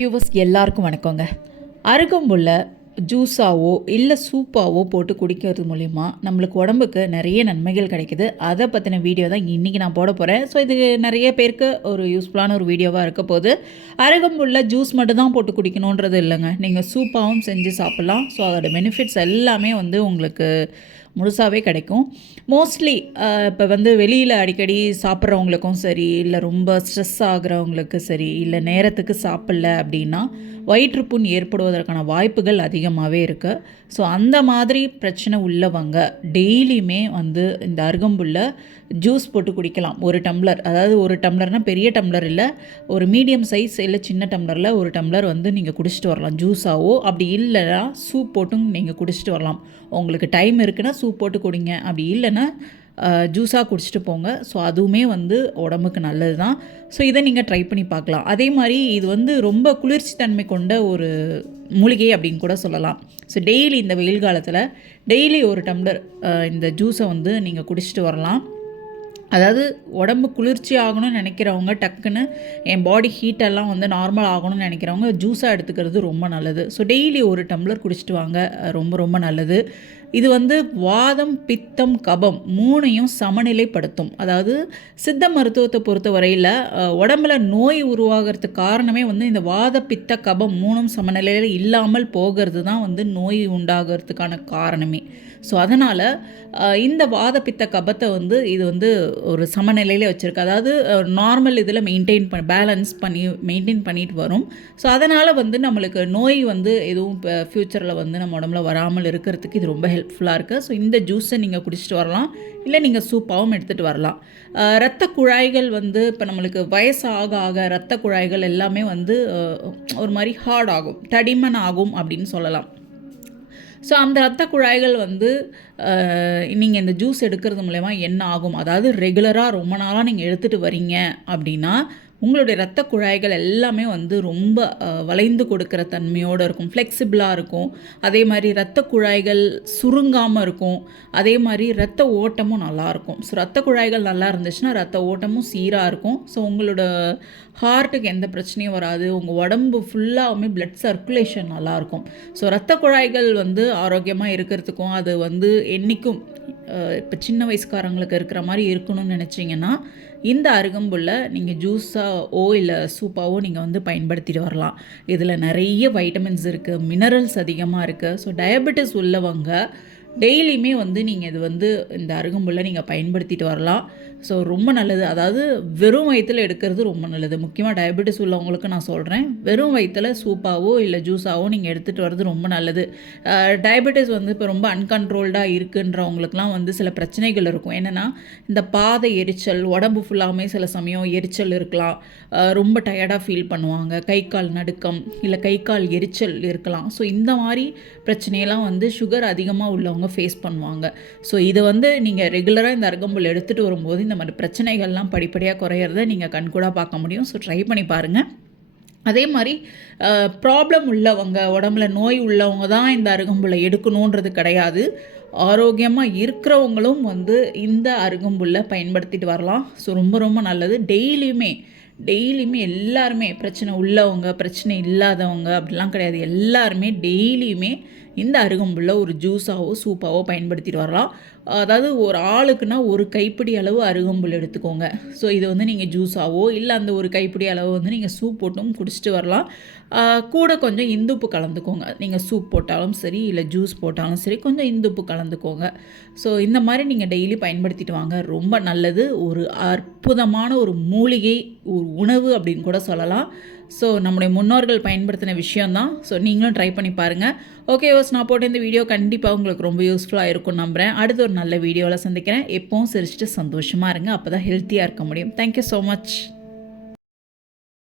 Viewers எல்லாருக்கும் வணக்கங்க. அருகம்புல்ல ஜூஸாவோ இல்லை சூப்பாவோ போட்டு குடிக்கிறது மூலிமா நம்மளுக்கு உடம்புக்கு நிறைய நன்மைகள் கிடைக்குது. அதை பற்றின வீடியோ தான் இன்றைக்கி நான் போட போகிறேன். ஸோ இது நிறைய பேருக்கு ஒரு யூஸ்ஃபுல்லான ஒரு வீடியோவாக இருக்க போது. அருகம்புல்ல ஜூஸ் மட்டும் தான் போட்டு குடிக்கணுன்றது இல்லைங்க, நீங்கள் சூப்பாகவும் செஞ்சு சாப்பிட்லாம். ஸோ அதோட பெனிஃபிட்ஸ் எல்லாமே உங்களுக்கு முழுசாகவே கிடைக்கும். மோஸ்ட்லி இப்போ வெளியில் அடிக்கடி சாப்பிட்றவங்களுக்கும் சரி, இல்லை ரொம்ப ஸ்ட்ரெஸ் ஆகிறவங்களுக்கு சரி, இல்லை நேரத்துக்கு சாப்பிடல அப்படின்னா வயிற்றுப்புண் ஏற்படுவதற்கான வாய்ப்புகள் அதிகமாகவே இருக்குது. ஸோ அந்த மாதிரி பிரச்சனை உள்ளவங்க டெய்லியுமே இந்த அருகம்புல்ல ஜூஸ் போட்டு குடிக்கலாம். ஒரு டம்ளர், அதாவது ஒரு டம்ளர்னால் பெரிய டம்ளர் இல்லை, ஒரு மீடியம் சைஸ் இல்லை சின்ன டம்ளரில் ஒரு டம்ளர் நீங்கள் குடிச்சிட்டு வரலாம் ஜூஸாவோ. அப்படி இல்லைனா சூப் போட்டும் நீங்கள் குடிச்சிட்டு வரலாம். உங்களுக்கு டைம் இருக்குன்னா சூப் போட்டு குடிங்க, அப்படி இல்லைன்னா ஜூஸாக குடிச்சிட்டு போங்க. ஸோ அதுவுமே உடம்புக்கு நல்லது தான். ஸோ இதை நீங்கள் ட்ரை பண்ணி பார்க்கலாம். அதே மாதிரி இது ரொம்ப குளிர்ச்சி தன்மை கொண்ட ஒரு மூலிகை அப்படின்னு கூட சொல்லலாம். ஸோ டெய்லி இந்த வெயில் காலத்தில் டெய்லி ஒரு டம்ளர் இந்த ஜூஸை நீங்கள் குடிச்சிட்டு வரலாம். அதாவது உடம்பு குளிர்ச்சி ஆகணும்னு நினைக்கிறவங்க, டக்குன்னு என் பாடி ஹீட்டெல்லாம் நார்மல் ஆகணும்னு நினைக்கிறவங்க ஜூஸாக எடுத்துக்கிறது ரொம்ப நல்லது. ஸோ டெய்லி ஒரு டம்ளர் குடிச்சிட்டு வாங்க, ரொம்ப ரொம்ப நல்லது. இது வாதம், பித்தம், கபம் மூணையும் சமநிலைப்படுத்தும். அதாவது சித்த மருத்துவத்தை பொறுத்த வரையில் உடம்புல நோய் உருவாகிறதுக்கு காரணமே இந்த வாத, பித்த, கபம் மூணும் சமநிலையில் இல்லாமல் போகிறது தான் நோய் உண்டாகிறதுக்கான காரணமே. ஸோ அதனால் இந்த வாத, பித்த, கபத்தை இது ஒரு சமநிலையில் வச்சுருக்கு. அதாவது நார்மல் இதில் பேலன்ஸ் பண்ணி மெயின்டைன் பண்ணிட்டு வரும். ஸோ அதனால் நம்மளுக்கு நோய் எதுவும் இப்போ ஃப்யூச்சரில் நம்ம உடம்புல வராமல் இருக்கிறதுக்கு இது ரொம்ப ஹெல்ப்ஃபுல்லாக இருக்குது. ஸோ இந்த ஜூஸை நீங்கள் குடிச்சிட்டு வரலாம், இல்லை நீங்கள் சூப்பாகவும் எடுத்துகிட்டு வரலாம். இரத்த குழாய்கள் இப்போ நம்மளுக்கு வயசு ஆக ஆக இரத்த குழாய்கள் எல்லாமே ஒரு மாதிரி ஹார்ட் ஆகும், தடிமன் ஆகும் அப்படின்னு சொல்லலாம். ஸோ அந்த இரத்த குழாய்கள் நீங்கள் இந்த ஜூஸ் எடுக்கிறது மூலமா என்ன ஆகும், அதாவது ரெகுலராக ரொம்ப நாளாக நீங்கள் எடுத்துகிட்டு வரீங்க அப்படின்னா உங்களுடைய இரத்த குழாய்கள் எல்லாமே ரொம்ப வளைந்து கொடுக்குற தன்மையோடு இருக்கும், ஃப்ளெக்சிபிளாக இருக்கும். அதே மாதிரி இரத்த குழாய்கள் சுருங்காமல் இருக்கும். அதே மாதிரி இரத்த ஓட்டமும் நல்லாயிருக்கும். ஸோ இரத்த குழாய்கள் நல்லா இருந்துச்சுன்னா இரத்த ஓட்டமும் சீராக இருக்கும். ஸோ உங்களோட ஹார்ட்டுக்கு எந்த பிரச்சனையும் வராது. உங்கள் உடம்பு ஃபுல்லாகவுமே பிளட் சர்க்குலேஷன் நல்லாயிருக்கும். ஸோ இரத்த குழாய்கள் ஆரோக்கியமாக இருக்கிறதுக்கும் அது என்றைக்கும் இப்போ சின்ன வயசுக்காரங்களுக்கு இருக்கிற மாதிரி இருக்கணும்னு நினச்சிங்கன்னா இந்த அருகம்புல்லை நீங்கள் ஜூஸாவோ இல்லை சூப்பாவோ நீங்கள் பயன்படுத்திட்டு வரலாம். இதில் நிறைய வைட்டமின்ஸ் இருக்குது, மினரல்ஸ் அதிகமாக இருக்குது. ஸோ டயபெட்டிஸ் உள்ளவங்க டெய்லியுமே நீங்கள் இது இந்த அருகம்புல்லை நீங்கள் பயன்படுத்திட்டு வரலாம். ஸோ ரொம்ப நல்லது. அதாவது வெறும் வயிற்றில் எடுக்கிறது ரொம்ப நல்லது. முக்கியமாக டயபெட்டிஸ் உள்ளவங்களுக்கு நான் சொல்கிறேன், வெறும் வயிற்றில் சூப்பாவோ இல்லை ஜூஸாவோ நீங்கள் எடுத்துகிட்டு வர்றது ரொம்ப நல்லது. டயபெட்டிஸ் இப்போ ரொம்ப அன்கண்ட்ரோல்டாக இருக்குன்றவங்களுக்குலாம் சில பிரச்சனைகள் இருக்கும். என்னென்னா இந்த பாதை எரிச்சல், உடம்பு ஃபுல்லாமே சில சமயம் எரிச்சல் இருக்கலாம், ரொம்ப டயர்டாக ஃபீல் பண்ணுவாங்க, கை கால் நடுக்கம் இல்லை கை கால் எரிச்சல் இருக்கலாம். ஸோ இந்த மாதிரி பிரச்சனையெல்லாம் சுகர் அதிகமாக உள்ளவங்க ஃபேஸ் பண்ணுவாங்க. ஸோ இதை நீங்கள் ரெகுலராக இந்த அருகம்புல் எடுத்துகிட்டு வரும்போது இந்த மாதிரி பிரச்சனைகள்லாம் படிப்படியாக குறையிறத நீங்கள் கண்கூடாக பார்க்க முடியும். ஸோ ட்ரை பண்ணி பாருங்கள். அதே மாதிரி ப்ராப்ளம் உள்ளவங்க, உடம்புல நோய் உள்ளவங்க தான் இந்த அருகம்புல்லை எடுக்கணுன்றது கிடையாது. ஆரோக்கியமாக இருக்கிறவங்களும் இந்த அருகம்புல்லை பயன்படுத்திட்டு வரலாம். ஸோ ரொம்ப ரொம்ப நல்லது. டெய்லியுமே எல்லாருமே, பிரச்சனை உள்ளவங்க பிரச்சனை இல்லாதவங்க அப்படிலாம் கிடையாது, எல்லாருமே டெய்லியுமே இந்த அருகம்புல்லை ஒரு ஜூஸாவோ சூப்பாவோ பயன்படுத்திட்டு வரலாம். அதாவது ஒரு ஆளுக்குன்னா ஒரு கைப்பிடி அளவு அருகம்புல் எடுத்துக்கோங்க. ஸோ இது நீங்கள் ஜூஸாவோ இல்லை அந்த ஒரு கைப்பிடி அளவு நீங்கள் சூப் போட்டும் குடிச்சிட்டு வரலாம். கூட கொஞ்சம் இந்துப்பு கலந்துக்கோங்க. நீங்கள் சூப் போட்டாலும் சரி இல்லை ஜூஸ் போட்டாலும் சரி கொஞ்சம் இந்துப்பு கலந்துக்கோங்க. ஸோ இந்த மாதிரி நீங்கள் டெய்லி பயன்படுத்திட்டு வாங்க, ரொம்ப நல்லது. ஒரு அற்புதமான ஒரு மூலிகை, ஒரு உணவு அப்படின்னு கூட சொல்லலாம். ஸோ நம்முடைய முன்னோர்கள் பயன்படுத்தின விஷயந்தான். ஸோ நீங்களும் ட்ரை பண்ணி பாருங்கள். ஓகே நான் போட்ட இந்த வீடியோ கண்டிப்பாக உங்களுக்கு ரொம்ப யூஸ்ஃபுல்லாக இருக்கும்னு நம்புகிறேன். அடுத்து ஒரு நல்ல வீடியோவில் சந்திக்கிறேன். எப்போவும் சிரிச்சிட்டு சந்தோஷமாக இருங்க, அப்போ தான் ஹெல்த்தியாக இருக்க முடியும். Thank you so much.